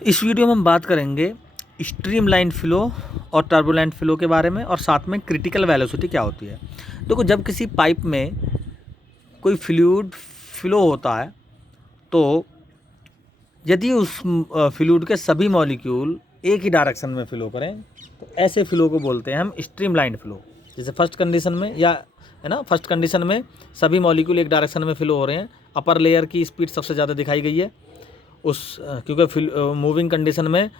इस वीडियो में हम बात करेंगे स्ट्रीमलाइन फ़्लो और टर्बुलेंट फ़्लो के बारे में और साथ में क्रिटिकल वेलोसिटी क्या होती है। देखो, जब किसी पाइप में कोई फ्लूइड फ़्लो होता है तो यदि उस फ्लूइड के सभी मॉलिक्यूल एक ही डायरेक्शन में फ़्लो करें तो ऐसे फ़्लो को बोलते हैं हम स्ट्रीमलाइन फ़्लो। जैसे फर्स्ट कंडीशन में फर्स्ट कंडीशन में सभी मॉलिक्यूल एक डायरेक्शन में फ़्लो हो रहे हैं, अपर लेयर की स्पीड सबसे ज़्यादा दिखाई गई है क्योंकि मूविंग कंडीशन में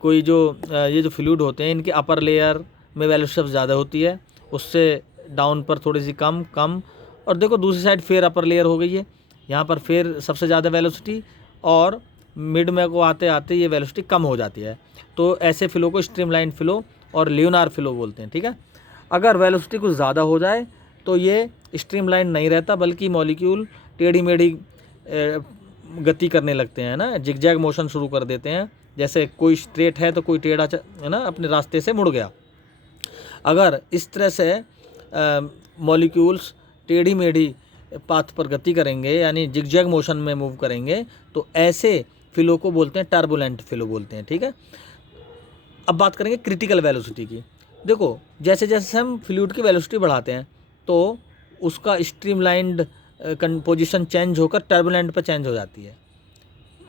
कोई जो ये जो फ्लूइड होते हैं इनके अपर लेयर में वेलोसिटी सबसे ज़्यादा होती है, उससे डाउन पर थोड़ी सी कम कम। और देखो दूसरी साइड फिर अपर लेयर हो गई है, यहाँ पर फिर सबसे ज़्यादा वेलोसिटी और मिड में को आते आते ये वेलोसिटी कम हो जाती है। तो ऐसे फ्लो को स्ट्रीमलाइन फ्लो और लियोनार फ्लो बोलते हैं। ठीक है, अगर वेलोसिटी कुछ ज़्यादा हो जाए तो ये स्ट्रीमलाइन नहीं रहता बल्कि मॉलिक्यूल टेढ़ी मेढ़ी गति करने लगते हैं ना, जिगजैग मोशन शुरू कर देते हैं। जैसे कोई स्ट्रेट है तो कोई टेढ़ा है ना, अपने रास्ते से मुड़ गया। अगर इस तरह से मॉलिक्यूल्स टेढ़ी मेढ़ी पाथ पर गति करेंगे यानी जिगजैग मोशन में मूव करेंगे तो ऐसे फ्लो को बोलते हैं टर्बुलेंट फ्लो बोलते हैं। ठीक है, अब बात करेंगे क्रिटिकल वेलोसिटी की। देखो, जैसे जैसे हम फ्लूइड की वेलोसिटी बढ़ाते हैं तो उसका स्ट्रीमलाइंड पोजीशन चेंज होकर टर्बुलेंट पर चेंज हो जाती है।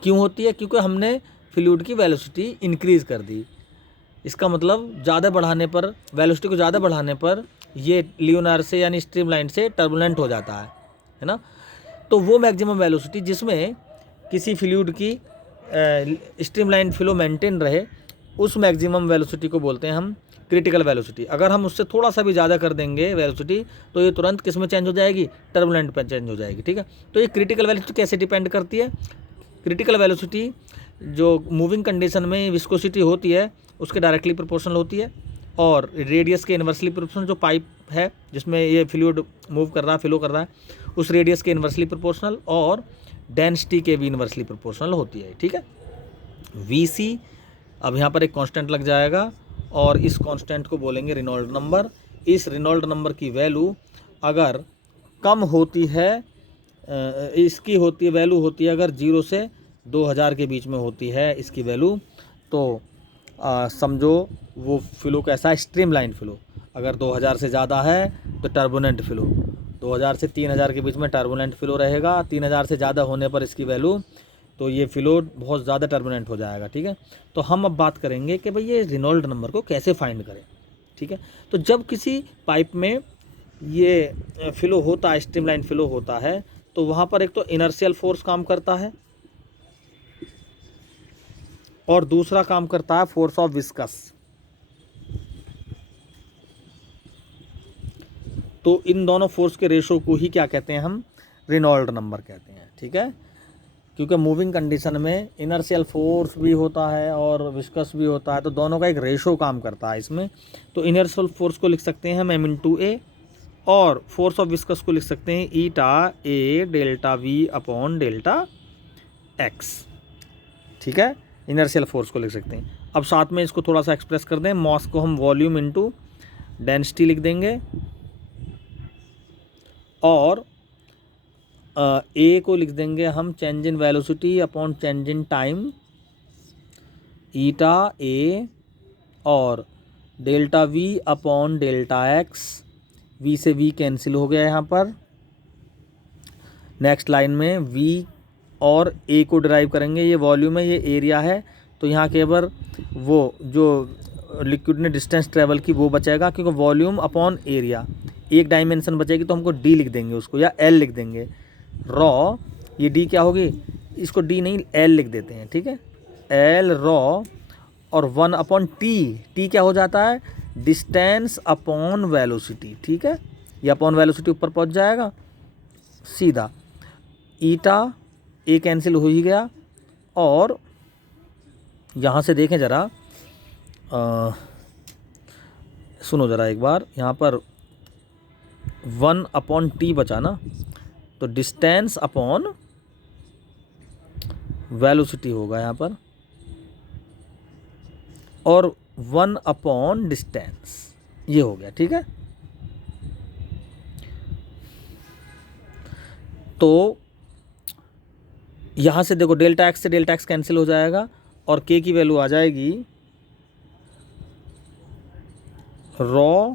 क्यों होती है? क्योंकि हमने फ्लूइड की वेलोसिटी इंक्रीज़ कर दी। इसका मतलब ज़्यादा बढ़ाने पर, वेलोसिटी को ज़्यादा बढ़ाने पर ये लियोनार से यानी स्ट्रीमलाइन से टर्बुलेंट हो जाता है ना। तो वो मैक्सिमम वेलोसिटी जिसमें किसी फ्लूइड की स्ट्रीमलाइन फ्लो मेंटेन रहे उस मैक्सिमम वेलोसिटी को बोलते हैं हम क्रिटिकल वेलोसिटी। अगर हम उससे थोड़ा सा भी ज़्यादा कर देंगे वेलोसिटी तो ये तुरंत किस में चेंज हो जाएगी? टर्बुलेंट पर चेंज हो जाएगी। ठीक है, तो ये क्रिटिकल वेलोसिटी कैसे डिपेंड करती है? क्रिटिकल वेलोसिटी जो मूविंग कंडीशन में विस्कोसिटी होती है उसके डायरेक्टली प्रोपोर्शनल होती है और रेडियस के इन्वर्सली प्रोपोर्शनल। जो पाइप है जिसमें ये फ्लूइड मूव कर रहा है, फ्लो कर रहा है, उस रेडियस के इन्वर्सली प्रोपोर्शनल और डेंसिटी के भी इन्वर्सली प्रोपोर्शनल होती है। ठीक है, वी सी, अब यहाँ पर एक कांस्टेंट लग जाएगा और इस कांस्टेंट को बोलेंगे रेनॉल्ड नंबर। इस रेनॉल्ड नंबर की वैल्यू अगर कम होती है, इसकी होती है वैल्यू होती है अगर 0 से 2000 के बीच में होती है इसकी वैल्यू, तो समझो वो फ्लो कैसा है? Streamline flow. अगर 2000 से ज़्यादा है तो टर्बुलेंट फ्लो, 2000 से 3000 के बीच में टर्बुलेंट फ्लो रहेगा, 3000 से ज़्यादा होने पर इसकी वैल्यू तो ये फ्लो बहुत ज़्यादा टर्बुलेंट हो जाएगा। ठीक है, तो हम अब बात करेंगे कि भाई ये रेनॉल्ड नंबर को कैसे फाइंड करें। ठीक है, तो जब किसी पाइप में ये फ्लो होता है, स्ट्रीमलाइन फ्लो होता है, तो वहाँ पर एक तो इनर्शियल फोर्स काम करता है और दूसरा काम करता है फोर्स ऑफ विस्कस। तो इन दोनों फोर्स के रेशो को ही क्या कहते हैं? हम रेनॉल्ड नंबर कहते हैं। ठीक है, क्योंकि मूविंग कंडीशन में इनर्शियल फोर्स भी होता है और विस्कस भी होता है, तो दोनों का एक रेशो काम करता है इसमें। तो इनर्शियल फोर्स को लिख सकते हैं हम m/a और फोर्स ऑफ विस्कस को लिख सकते हैं ईटा a delta v upon delta x। ठीक है, इनर्शियल फोर्स को लिख सकते हैं। अब साथ में इसको थोड़ा सा एक्सप्रेस कर दें, मॉस को हम वॉल्यूम इनटू डेंसिटी लिख देंगे और ए को लिख देंगे हम change in velocity upon change in time, eta a, और delta v upon delta x. V से वी कैंसिल हो गया यहाँ पर। नेक्स्ट लाइन में वी और ए को ड्राइव करेंगे, ये वॉल्यूम है, ये एरिया है, तो यहाँ केवल वो जो लिक्विड ने डिस्टेंस ट्रेवल की वो बचेगा, क्योंकि वॉल्यूम अपॉन एरिया एक डायमेंशन बचेगी तो हमको डी लिख देंगे उसको, या एल लिख देंगे। रॉ, ये डी क्या होगी? इसको डी नहीं एल लिख देते हैं। ठीक है, एल रॉ और 1/t, टी क्या हो जाता है? Distance upon velocity. ठीक है, ये अपॉन वेलोसिटी ऊपर पहुंच जाएगा सीधा। ईटा ए कैंसिल हो ही गया और यहाँ से देखें ज़रा, सुनो ज़रा एक बार, यहाँ पर 1/t बचा ना, तो डिस्टेंस अपॉन वेलोसिटी होगा यहाँ पर और 1/डिस्टेंस, ये हो गया। ठीक है, तो यहाँ से देखो डेल्टा एक्स से डेल्टा एक्स कैंसिल हो जाएगा और के की वैल्यू आ जाएगी rho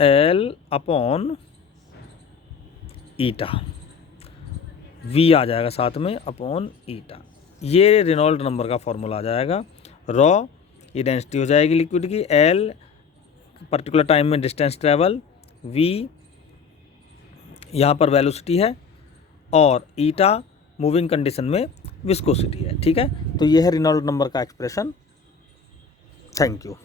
L upon eta, v आ जाएगा साथ में अपॉन ईटा। ये रेनॉल्ड नंबर का फॉर्मूला आ जाएगा। रॉ ये डेंसिटी हो जाएगी लिक्विड की, एल पर्टिकुलर टाइम में डिस्टेंस ट्रेवल, वी यहाँ पर वेलोसिटी है, और ईटा मूविंग कंडीशन में विस्कोसिटी है। ठीक है, तो ये है रेनॉल्ड नंबर का एक्सप्रेशन। Thank you.